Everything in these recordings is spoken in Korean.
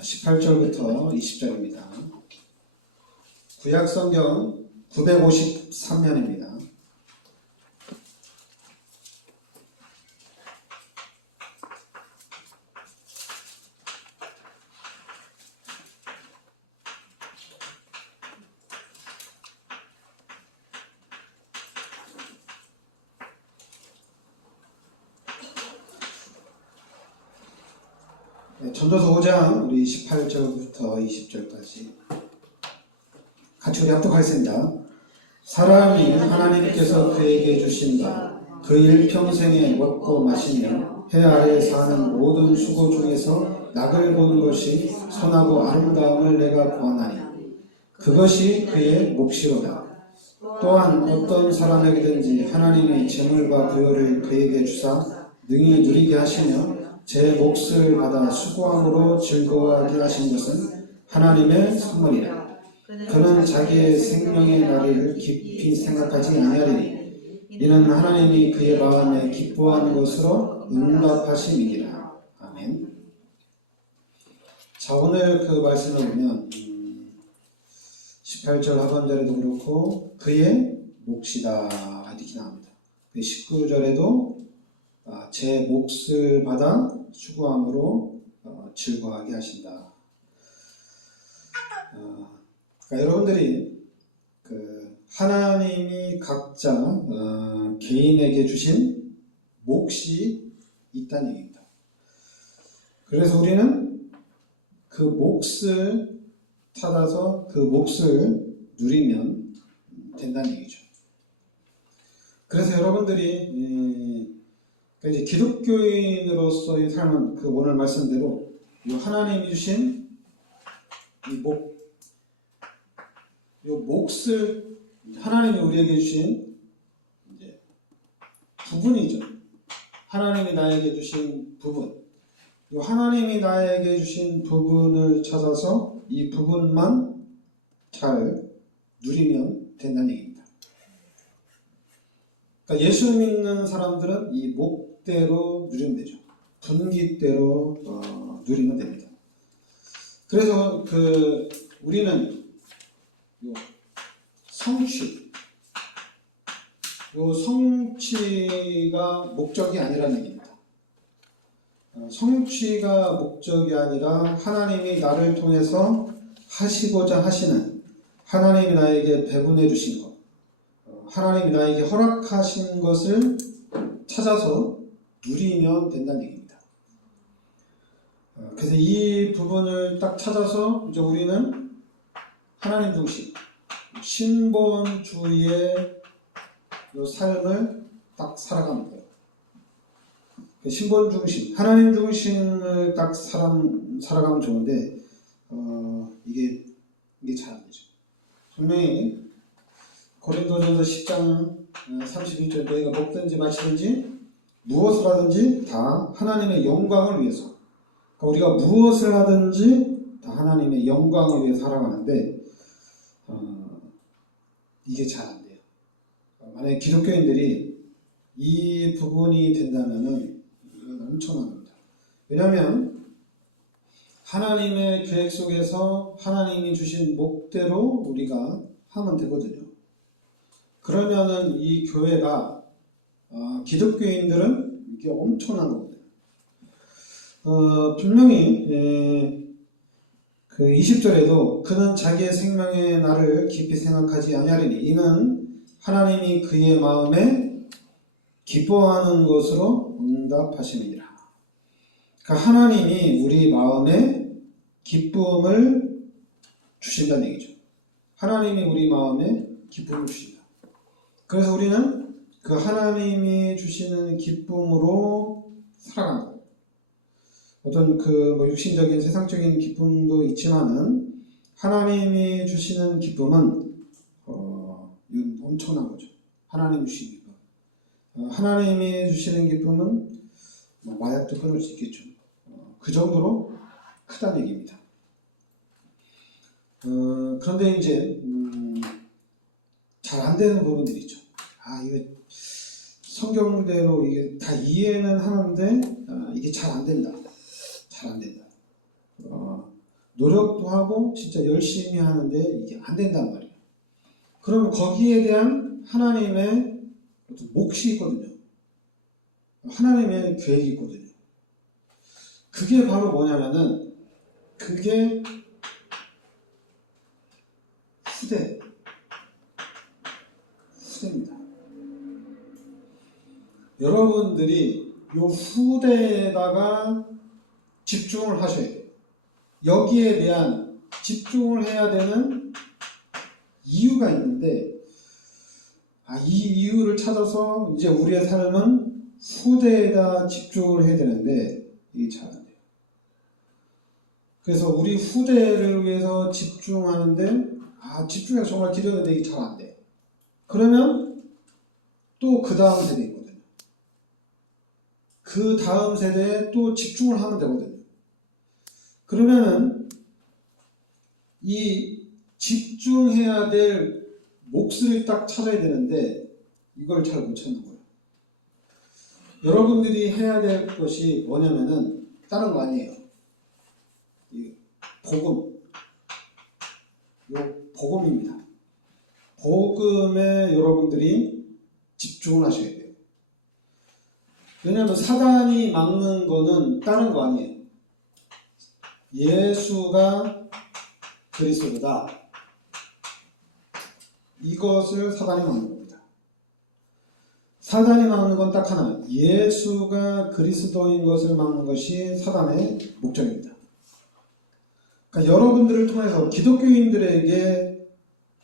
18절부터 20절입니다. 구약성경 953면입니다. 전도서 5장 우리 18절부터 20절까지 같이 우리 합독하겠습니다. 사람이 하나님께서 그에게 주신 바 그 일평생에 먹고 마시며 해 아래 사는 모든 수고 중에서 낙을 보는 것이 선하고 아름다움을 내가 보았나니 그것이 그의 몫이로다. 또한 어떤 사람에게든지 하나님이 재물과 부여를 그에게 주사 능히 누리게 하시며 제 몫을 받아 수고함으로 즐거워하게 하신 것은 하나님의 선물이라. 그는 자기의 생명의 날을 깊이 생각하지 아니하리니 이는 하나님이 그의 마음에 기뻐하는 것으로 응답하심이니라. 아멘. 자, 오늘 그 말씀을 보면 18절 하반절에도 그렇고 그의 몫이다 이렇게 나옵니다. 19절에도 제 몫을 받아 수고함으로 즐거워하게 하신다. 그러니까 여러분들이 하나님이 각자 개인에게 주신 몫이 있다는 얘기입니다. 그래서 우리는 그 몫을 찾아서 그 몫을 누리면 된다는 얘기죠. 그래서 여러분들이 이제 기독교인으로서의 삶은 그 오늘 말씀대로 하나님이 주신 이 몫을 하나님이 우리에게 주신 이제 부분이죠. 하나님이 나에게 주신 부분. 이 하나님이 나에게 주신 부분을 찾아서 이 부분만 잘 누리면 된다는 얘기입니다. 그러니까 예수 믿는 사람들은 이 목대로 누리면 되죠. 분기대로 누리면 됩니다. 그래서 우리는 성취가 목적이 아니라는 얘기입니다. 성취가 목적이 아니라 하나님이 나를 통해서 하시고자 하시는 하나님이 나에게 배분해 주신 것, 하나님이 나에게 허락하신 것을 찾아서 누리면 된다는 얘기입니다. 그래서 이 부분을 딱 찾아서 이제 우리는 하나님 중심, 신본주의의 삶을 딱 살아가는 거예요. 신본 중심, 하나님 중심을 딱 살아가면 좋은데 이게 잘 안 되죠. 분명히 고린도전서 10장 31절 너희가 먹든지 마시든지 무엇을 하든지 다 하나님의 영광을 위해서, 그러니까 우리가 무엇을 하든지 다 하나님의 영광을 위해 살아가는데 이게 잘 안 돼요. 만약에 기독교인들이 이 부분이 된다면은 이건 엄청난 겁니다. 왜냐하면 하나님의 계획 속에서 하나님이 주신 목대로 우리가 하면 되거든요. 그러면은 이 교회가 기독교인들은 이게 엄청난 겁니다. 분명히 그 20절에도 그는 자기의 생명의 날을 깊이 생각하지 아니하리니 이는 하나님이 그의 마음에 기뻐하는 것으로 응답하심이니라. 그러니까 하나님이 우리 마음에 기쁨을 주신다는 얘기죠. 하나님이 우리 마음에 기쁨을 주신다. 그래서 우리는 그 하나님이 주시는 기쁨으로 살아가는 거예요. 어떤 육신적인 세상적인 기쁨도 있지만은 하나님이 주시는 기쁨은 이건 엄청난 거죠. 하나님이 주시는 기쁨. 하나님이 주시는 기쁨은 마약도 끊을 수 있겠죠. 그 정도로 크다는 얘기입니다. 그런데 이제 잘 안 되는 부분들이 있죠. 이게 성경대로 이게 다 이해는 하는데 이게 잘 안 된다. 잘 안 된다. 노력도 하고 진짜 열심히 하는데 이게 안 된단 말이에요. 그럼 거기에 대한 하나님의 어떤 몫이 있거든요. 하나님의 계획이 있거든요. 그게 바로 뭐냐면은 그게 후대입니다. 여러분들이 요 후대에다가 집중을 하셔야 돼요. 여기에 대한 집중을 해야 되는 이유가 있는데 이 이유를 찾아서 이제 우리의 삶은 후대에다 집중을 해야 되는데 이게 잘 안 돼요. 그래서 우리 후대를 위해서 집중하는데 집중해서 정말 기도했는데 이게 잘 안 돼. 그러면 또 그 다음 세대 있거든요. 그 다음 세대에 또 집중을 하면 되거든요. 그러면은 이 집중해야 될 몫을 딱 찾아야 되는데 이걸 잘 못 찾는 거예요. 여러분들이 해야 될 것이 뭐냐면은 다른 거 아니에요. 이 복음입니다. 복음에 여러분들이 집중을 하셔야 돼요. 왜냐하면 사단이 막는 거는 다른 거 아니에요. 예수가 그리스도다. 이것을 사단이 막는 겁니다. 사단이 막는 건 딱 하나. 예수가 그리스도인 것을 막는 것이 사단의 목적입니다. 그러니까 여러분들을 통해서 기독교인들에게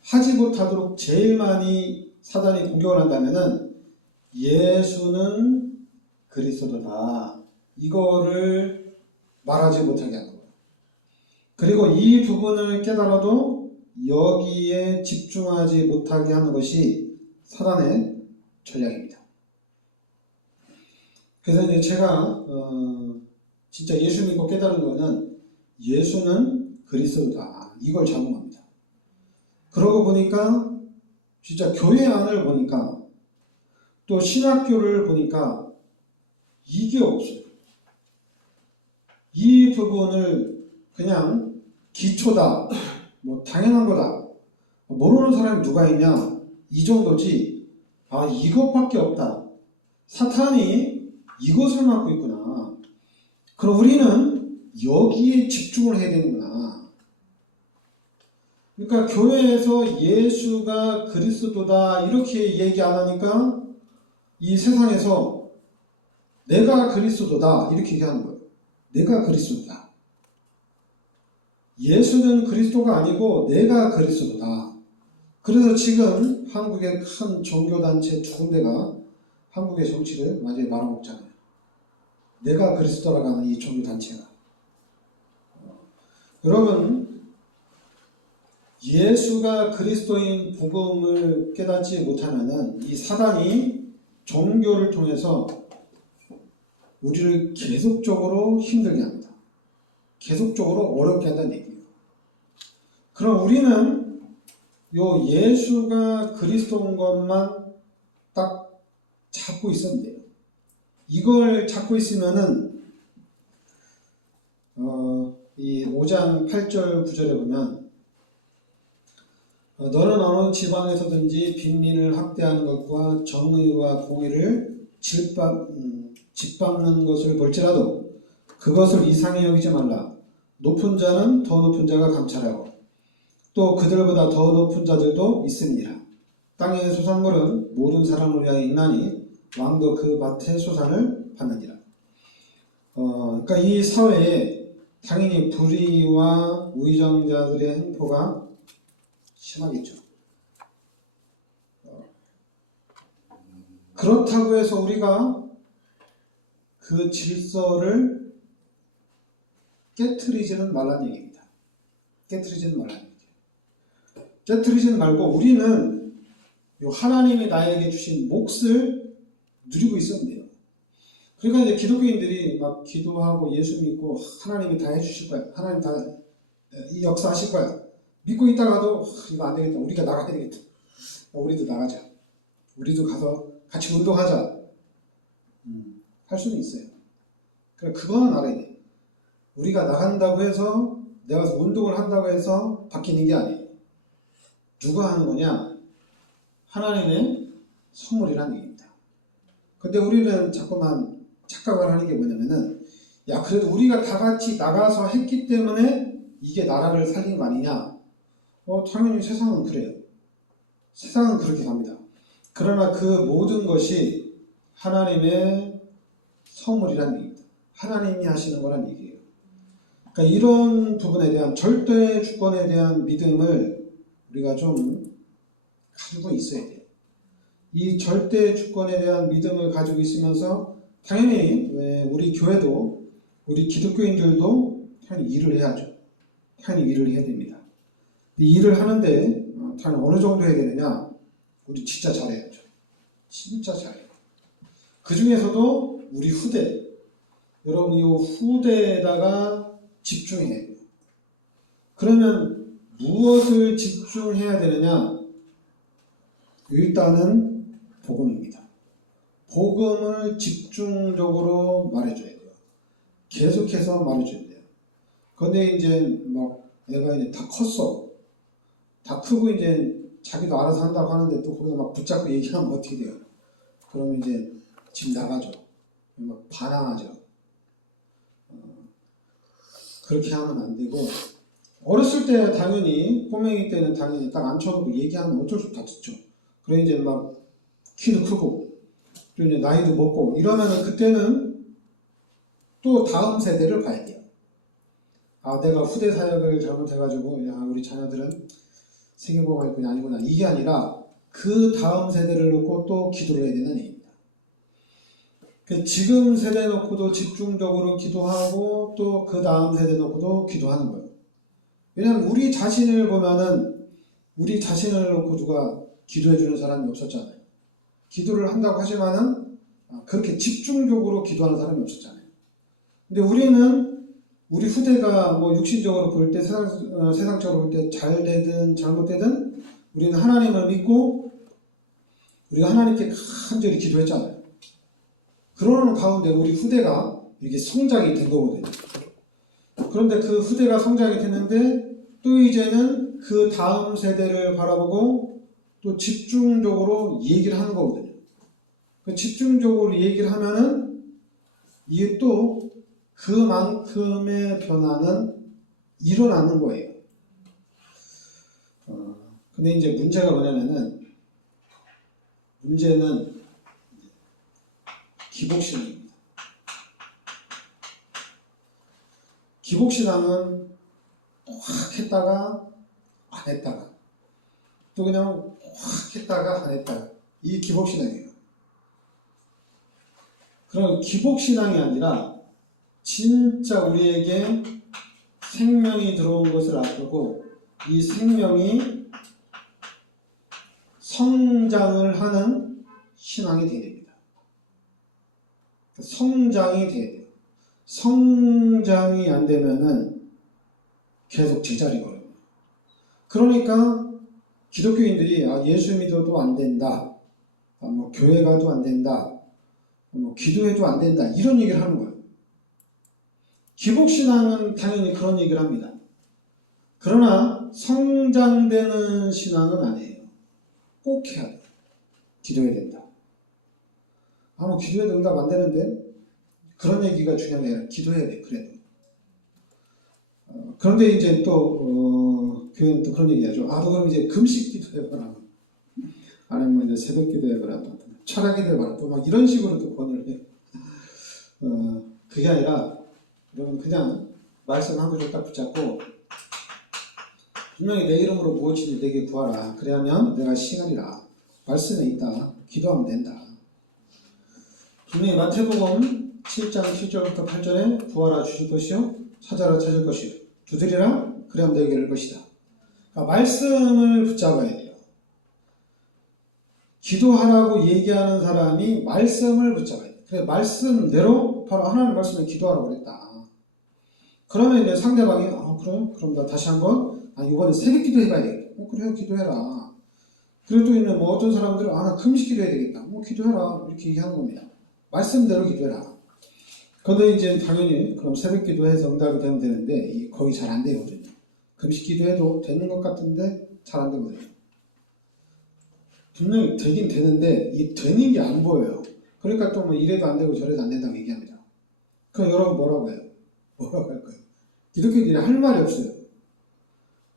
하지 못하도록 제일 많이 사단이 공격을 한다면은 예수는 그리스도다. 이거를 말하지 못하게 하는 거예요. 그리고 이 부분을 깨달아도 여기에 집중하지 못하게 하는 것이 사단의 전략입니다. 그래서 이제 제가 진짜 예수 믿고 깨달은 거는 예수는 그리스도다. 이걸 작용합니다. 그러고 보니까 진짜 교회 안을 보니까 또 신학교를 보니까 이게 없어요. 이 부분을 그냥 기초다, 뭐 당연한 거다, 모르는 사람이 누가 있냐, 이 정도지. 이것밖에 없다. 사탄이 이것을 맡고 있구나. 그럼 우리는 여기에 집중을 해야 되는구나. 그러니까 교회에서 예수가 그리스도다 이렇게 얘기 안 하니까 이 세상에서 내가 그리스도다 이렇게 얘기하는 거예요. 내가 그리스도다. 예수는 그리스도가 아니고 내가 그리스도다. 그래서 지금 한국의 큰 종교단체 두 군데가 한국의 정치를 완전히 말아먹잖아요. 내가 그리스도라고 하는 이 종교단체가. 여러분, 예수가 그리스도인 복음을 깨닫지 못하면은 이 사단이 종교를 통해서 우리를 계속적으로 힘들게 합니다. 계속적으로 어렵게 한다는 얘기예요. 그럼 우리는 요 예수가 그리스도인 것만 딱 잡고 있으면 돼요. 이걸 잡고 있으면은 이 5장 8절 9절에 보면 너는 어느 지방에서든지 빈민을 학대하는 것과 정의와 공의를 짓밟는 것을 볼지라도 그것을 이상히 여기지 말라. 높은 자는 더 높은 자가 감찰하고 또 그들보다 더 높은 자들도 있음이니라. 땅의 소산물은 모든 사람을 위하여 있나니 왕도 그 밭의 소산을 받느니라. 그러니까 이 사회에 당연히 불의와 우의정자들의 행포가 심하겠죠. 그렇다고 해서 우리가 그 질서를 깨트리지는 말라는 얘기입니다. 깨트리지는 말라는 얘기예요. 깨트리지는 말고 우리는 요 하나님이 나에게 주신 몫을 누리고 있으면 돼요. 그러니까 이제 기독교인들이 막 기도하고 예수 믿고 하나님이 다 해주실 거야. 하나님 다 이 역사하실 거야. 믿고 있다가도 이거 안 되겠다. 우리가 나가야 되겠다. 우리도 나가자. 우리도 가서 같이 운동하자. 할 수는 있어요. 그러니까 그거는 알아야 돼. 우리가 나간다고 해서 내가 운동을 한다고 해서 바뀌는 게 아니에요. 누가 하는 거냐? 하나님의 선물이라는 얘기입니다. 근데 우리는 자꾸만 착각을 하는 게 뭐냐면은, 야, 그래도 우리가 다 같이 나가서 했기 때문에 이게 나라를 살린 거 아니냐? 당연히 세상은 그래요. 세상은 그렇게 갑니다. 그러나 그 모든 것이 하나님의 선물이라는 얘기입니다. 하나님이 하시는 거란 얘기예요. 그러니까 이런 부분에 대한 절대 주권에 대한 믿음을 우리가 좀 가지고 있어야 돼요. 이 절대 주권에 대한 믿음을 가지고 있으면서 당연히 우리 교회도 우리 기독교인들도 당연히 일을 해야죠. 당연히 일을 해야 됩니다. 이 일을 하는데 당연히 어느 정도 해야 되느냐? 우리 진짜 잘해야죠. 진짜 잘해요. 그 중에서도 우리 후대, 여러분 이 후대에다가 집중해야 돼요. 그러면 무엇을 집중해야 되느냐? 일단은 복음입니다. 복음을 집중적으로 말해줘야 돼요. 계속해서 말해줘야 돼요. 근데 이제 막 애가 이제 다 컸어. 다 크고 이제 자기도 알아서 한다고 하는데 또 거기서 막 붙잡고 얘기하면 어떻게 돼요? 그러면 이제 집 나가죠. 막 반항하죠. 그렇게 하면 안 되고, 어렸을 때 당연히 꼬맹이 때는 당연히 딱 앉혀놓고 얘기하면 어쩔 수 없이 다 듣죠. 그래 이제 막 키도 크고 또 이제 나이도 먹고 이러면은 그때는 또 다음 세대를 봐야 돼요. 아, 내가 후대 사역을 잘못해가지고 야, 우리 자녀들은 세계복음이 아니구나. 이게 아니라 그 다음 세대를 놓고 또 기도를 해야 되는 얘기입니다. 지금 세대 놓고도 집중적으로 기도하고 또 그 다음 세대 놓고도 기도하는 거예요. 왜냐하면 우리 자신을 보면은 우리 자신을 놓고 누가 기도해 주는 사람이 없었잖아요. 기도를 한다고 하지만은 그렇게 집중적으로 기도하는 사람이 없었잖아요. 근데 우리는 우리 후대가 뭐 육신적으로 볼 때 세상적으로 볼 때 잘 되든 잘못되든 우리는 하나님을 믿고 우리가 하나님께 간절히 기도했잖아요. 그러는 가운데 우리 후대가 이렇게 성장이 된 거거든요. 그런데 그 후대가 성장이 됐는데 또 이제는 그 다음 세대를 바라보고 또 집중적으로 얘기를 하는 거거든요. 집중적으로 얘기를 하면은 이게 또 그만큼의 변화는 일어나는 거예요. 근데 이제 문제가 뭐냐면은 문제는 기복신앙입니다. 기복신앙은 확 했다가 안 했다가 또 그냥 확 했다가 안 했다가 이 기복신앙이에요. 그럼 기복신앙이 아니라 진짜 우리에게 생명이 들어온 것을 앞두고 이 생명이 성장을 하는 신앙이 되어야 됩니다. 성장이 돼야 돼요. 성장이 안 되면은 계속 제자리 걸어요. 그러니까 기독교인들이 예수 믿어도 안 된다, 뭐 교회 가도 안 된다, 뭐 기도해도 안 된다 이런 얘기를 하는 거예요. 기복신앙은 당연히 그런 얘기를 합니다. 그러나 성장되는 신앙은 아니에요. 꼭 해야 돼요. 기도해야 된다. 뭐 기도해도 응답 안 되는데 그런 얘기가 중요한 게 아니라 기도해야 돼. 그래도. 그런데 이제 또 교회는 또 그런 얘기하죠. 너 그럼 이제 금식 기도해봐라. 아니면 이제 새벽 기도해봐라. 철학 기도해봐라. 또 막 이런 식으로 또 권유를 해요. 그게 아니라 여러분 그냥 말씀 한 구절 딱 붙잡고 분명히 내 이름으로 무엇이든지 내게 구하라. 그래야면 내가 시간이라. 말씀에 있다. 기도하면 된다. 분명히 마태복음 7장 7절부터 8절에 구하라 주실 것이요 찾아라 찾을 것이요 두드리라 그래야면 내게 열릴 것이다. 그러니까 말씀을 붙잡아야 돼요. 기도하라고 얘기하는 사람이 말씀을 붙잡아야 돼요. 그래서 말씀대로 바로 하나님 말씀에 기도하라고 그랬다. 그러면 이제 상대방이 그래? 그럼 나 다시 한번 이번에 새벽 기도 해봐야 되겠다. 그래 기도해라. 그래도 있는 뭐 어떤 사람들은 나 금식 기도해야 되겠다. 기도해라. 이렇게 얘기하는 겁니다. 말씀대로 기도해라. 근데 이제 당연히 그럼 새벽 기도해서 응답이 되면 되는데 이게 거의 잘 안 되거든요. 금식 기도해도 되는 것 같은데 잘 안 되거든요. 분명히 되긴 되는데 이 되는 게 안 보여요. 그러니까 또 뭐 이래도 안 되고 저래도 안 된다고 얘기합니다. 그럼 여러분 뭐라고 해요? 뭐라고 할 거예요? 기독교인들이 할 말이 없어요.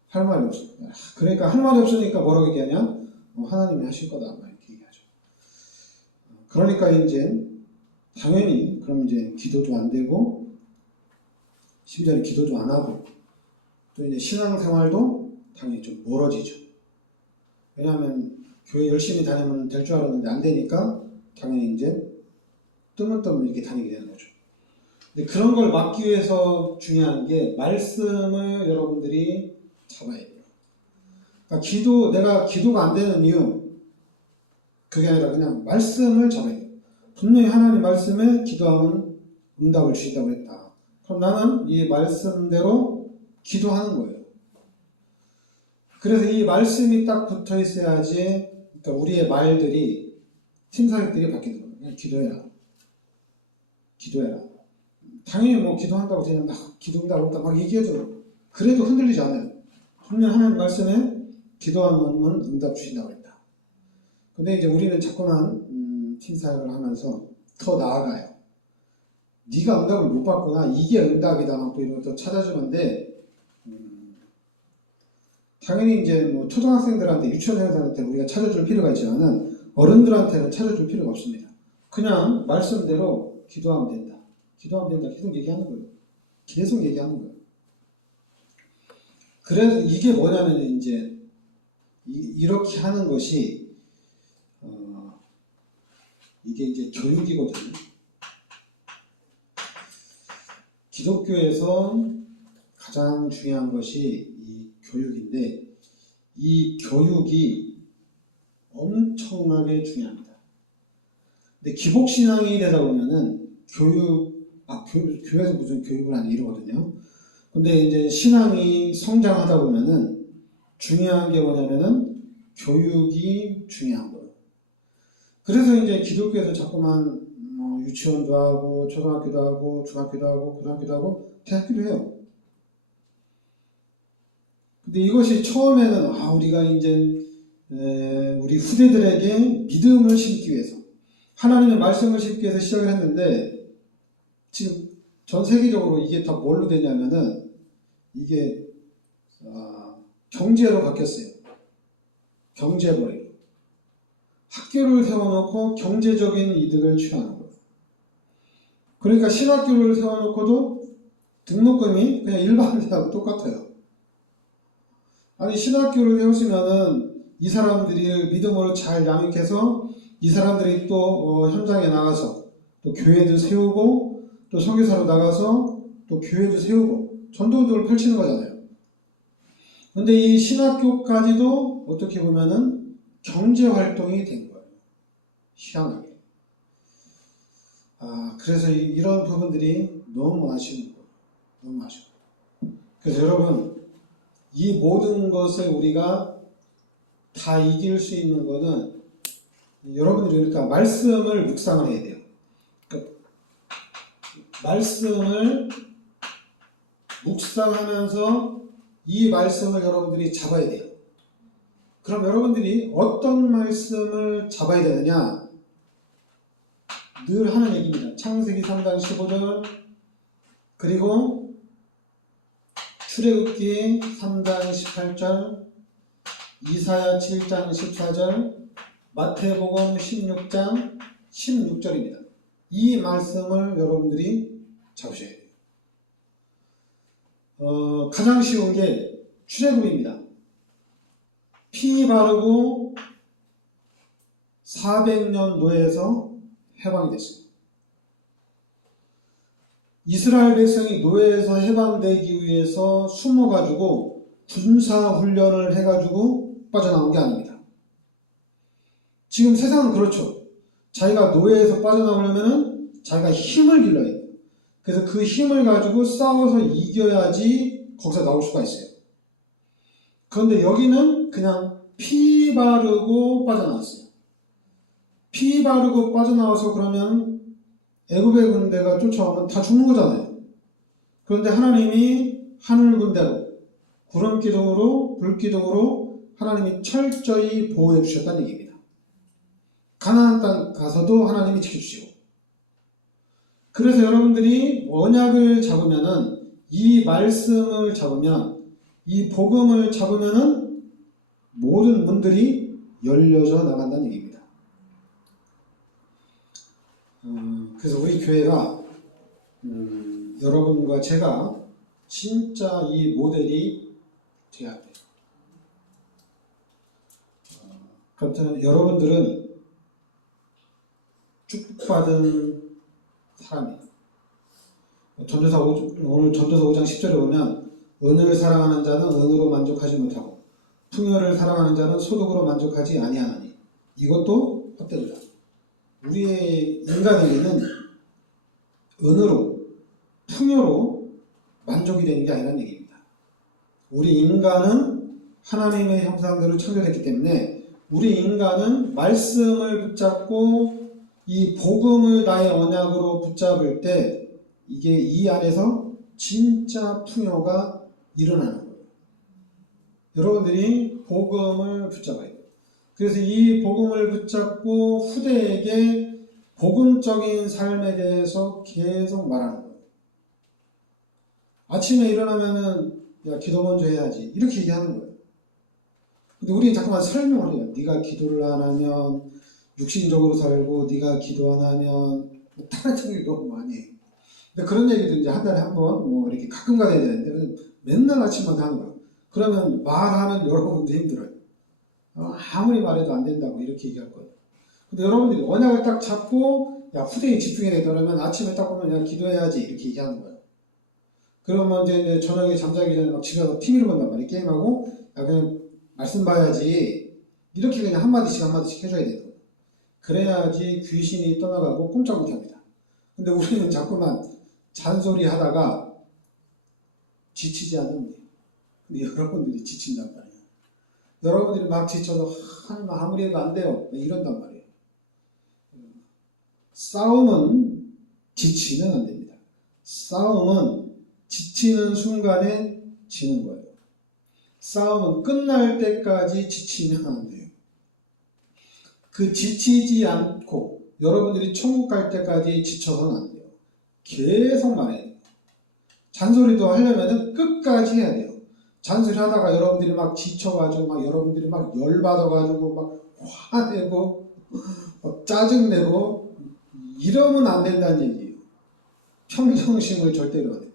할 말이 없어요. 그러니까 할 말이 없으니까 뭐라고 얘기하냐? 하나님이 하실 거다. 이렇게 얘기하죠. 그러니까 이제 당연히 그럼 이제 기도도 안 되고 심지어는 기도도 안 하고 또 이제 신앙생활도 당연히 좀 멀어지죠. 왜냐하면 교회 열심히 다니면 될 줄 알았는데 안 되니까 당연히 이제 뜨문뜨문 이렇게 다니게 되는 거죠. 근데 그런 걸 막기 위해서 중요한 게 말씀을 여러분들이 잡아야 돼요. 그러니까 내가 기도가 안 되는 이유 그게 아니라 그냥 말씀을 잡아야 돼요. 분명히 하나님 말씀에 기도하면 응답을 주신다고 했다. 그럼 나는 이 말씀대로 기도하는 거예요. 그래서 이 말씀이 딱 붙어 있어야지 그러니까 우리의 말들이 팀사역들이 바뀌는 거예요. 그냥 기도해라. 기도해라. 당연히 뭐 기도한다고 그냥 기도한다고 막 얘기해줘. 그래도 흔들리지 않아요. 분명 하나님 말씀에 기도하면 응답 주신다고 했다. 근데 이제 우리는 자꾸만 팀사역을 하면서 더 나아가요. 네가 응답을 못 받구나. 이게 응답이다. 막 이런 것도 찾아주는데 당연히 이제 뭐 초등학생들한테 유치원생들한테 우리가 찾아줄 필요가 있지만은 어른들한테는 찾아줄 필요가 없습니다. 그냥 말씀대로 기도하면 된다. 기도하면 된다. 계속 얘기하는 거예요. 계속 얘기하는 거예요. 그래서 이게 뭐냐면 이제 이렇게 하는 것이 이게 이제 교육이거든요. 기독교에서 가장 중요한 것이 이 교육인데 이 교육이 엄청나게 중요합니다. 근데 기복신앙이 되다 보면은 교회에서 무슨 교육을 하니 이러거든요. 근데 이제 신앙이 성장하다 보면은 중요한 게 뭐냐면은 교육이 중요한 거예요. 그래서 이제 기독교에서 자꾸만 유치원도 하고 초등학교도 하고 중학교도 하고 고등학교도 하고 대학교도 해요. 근데 이것이 처음에는 우리가 이제 우리 후대들에게 믿음을 심기 위해서 하나님의 말씀을 심기 위해서 시작을 했는데 지금 전 세계적으로 이게 다 뭘로 되냐면은 이게 경제로 바뀌었어요. 경제벌이로. 학교를 세워놓고 경제적인 이득을 취하는 거예요. 그러니까 신학교를 세워놓고도 등록금이 그냥 일반 대학하고 똑같아요. 아니 신학교를 세우시면은 이 사람들이 믿음으로 잘 양육해서 이 사람들이 또 현장에 나가서 또 교회도 세우고 또 선교사로 나가서 또 교회도 세우고 전도들을 펼치는 거잖아요. 근데 이 신학교까지도 어떻게 보면은 경제활동이 된 거예요. 희한하게. 그래서 이런 부분들이 너무 아쉬운 거예요. 너무 아쉬워요. 그래서 여러분 이 모든 것을 우리가 다 이길 수 있는 거는 여러분들이 그러니까 말씀을 묵상을 해야 돼요. 그러니까 말씀을 묵상하면서 이 말씀을 여러분들이 잡아야 돼요. 그럼 여러분들이 어떤 말씀을 잡아야 되느냐? 늘 하는 얘기입니다. 창세기 3장 15절 그리고 출애굽기 3장 18절 이사야 7장 14절 마태복음 16장 16절입니다. 이 말씀을 여러분들이 잡으셔야 돼요. 가장 쉬운 게 출애굽입니다. 피 바르고 400년 노예에서 해방이 됐습니다. 이스라엘 백성이 노예에서 해방되기 위해서 숨어가지고 군사훈련을 해가지고 빠져나온 게 아닙니다. 지금 세상은 그렇죠. 자기가 노예에서 빠져나오려면 자기가 힘을 길러야 돼요. 그래서 그 힘을 가지고 싸워서 이겨야지 거기서 나올 수가 있어요. 그런데 여기는 그냥 피 바르고 빠져나왔어요. 피 바르고 빠져나와서 그러면 애굽의 군대가 쫓아오면 다 죽는 거잖아요. 그런데 하나님이 하늘 군대로 구름 기둥으로 불 기둥으로 하나님이 철저히 보호해 주셨다는 얘기입니다. 가나안 땅 가서도 하나님이 지켜주시고, 그래서 여러분들이 언약을 잡으면은, 이 말씀을 잡으면, 이 복음을 잡으면은 모든 문들이 열려져 나간다는 얘기입니다. 그래서 우리 교회가 여러분과 제가 진짜 이 모델이 돼야 돼요. 그렇다면 여러분들은 축복받은 사람이에요. 오늘 전도서 5장 10절에 보면 은을 사랑하는 자는 은으로 만족하지 못하고 풍요를 사랑하는 자는 소득으로 만족하지 아니하나니 이것도 헛되도다. 우리의 인간에게는 은으로 풍요로 만족이 되는 게 아니라는 얘기입니다. 우리 인간은 하나님의 형상대로 창조됐기 때문에 우리 인간은 말씀을 붙잡고 이 복음을 나의 언약으로 붙잡을 때 이게 이 안에서 진짜 풍요가 일어나는 거예요. 여러분들이 복음을 붙잡아야 돼요. 그래서 이 복음을 붙잡고 후대에게 복음적인 삶에 대해서 계속 말하는 거예요. 아침에 일어나면은 야, 기도 먼저 해야지 이렇게 얘기하는 거예요. 근데 우리는 자꾸만 설명을 해요. 네가 기도를 안 하면 육신적으로 살고 네가 기도 안 하면 다른 얘기 너무 많이 해요. 근데 그런 얘기도 이제 한 달에 한 번 뭐 이렇게 가끔가다 해야 되는데 맨날 아침마다 하는 거예요. 그러면 말하는 여러분도 힘들어요. 아무리 말해도 안 된다고 이렇게 얘기할 거예요. 근데 여러분들이 언약을 딱 잡고 야 후대에 집중해야 되다 그러면 아침에 딱 보면 야 기도해야지 이렇게 얘기하는 거예요. 그러면 이제 저녁에 잠자기 전에 막 집에 가서 TV를 본단 말이에요. 게임하고 야 그냥 말씀 봐야지 이렇게 그냥 한마디씩 해줘야 돼요. 그래야지 귀신이 떠나가고 꼼짝 못합니다. 근데 우리는 자꾸만 잔소리 하다가 지치지 않는데 근데 여러분들이 지친단 말이에요. 여러분들이 막 지쳐서 아무리 해도 안 돼요 이런단 말이에요. 싸움은 지치면 안 됩니다. 싸움은 지치는 순간에 지는 거예요. 싸움은 끝날 때까지 지치면 안 돼요. 그 지치지 않고 여러분들이 천국 갈 때까지 지쳐서는 안 돼요. 계속 말해야 돼요. 잔소리도 하려면 끝까지 해야 돼요. 잔소리 하다가 여러분들이 막 지쳐가지고 막 여러분들이 막 열받아가지고 막 화내고 막 짜증내고 이러면 안 된다는 얘기예요. 평정심을 절대로 안 돼요.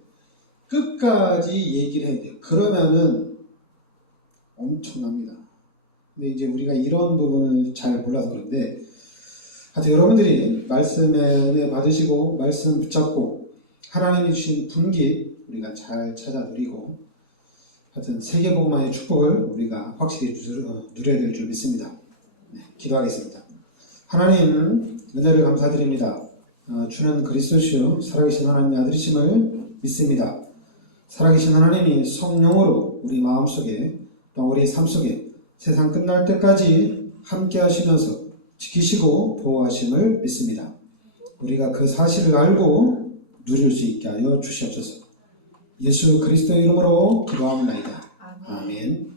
끝까지 얘기를 해야 돼요. 그러면은 엄청납니다. 근데 이제 우리가 이런 부분을 잘 몰라서 그런데 하여튼 여러분들이 말씀에 은혜 받으시고 말씀 붙잡고 하나님이 주신 분깃 우리가 잘 찾아 누리고 하여튼 세계복음화의 축복을 우리가 확실히 누려야 될 줄 믿습니다. 네, 기도하겠습니다. 하나님 은혜를 감사드립니다. 주는 그리스도시요 살아계신 하나님의 아들이심을 믿습니다. 살아계신 하나님이 성령으로 우리 마음속에 또 우리 삶 속에 세상 끝날 때까지 함께 하시면서 지키시고 보호하심을 믿습니다. 우리가 그 사실을 알고 누릴 수 있게 하여 주시옵소서. 예수 그리스도의 이름으로 기도합니다. 아멘.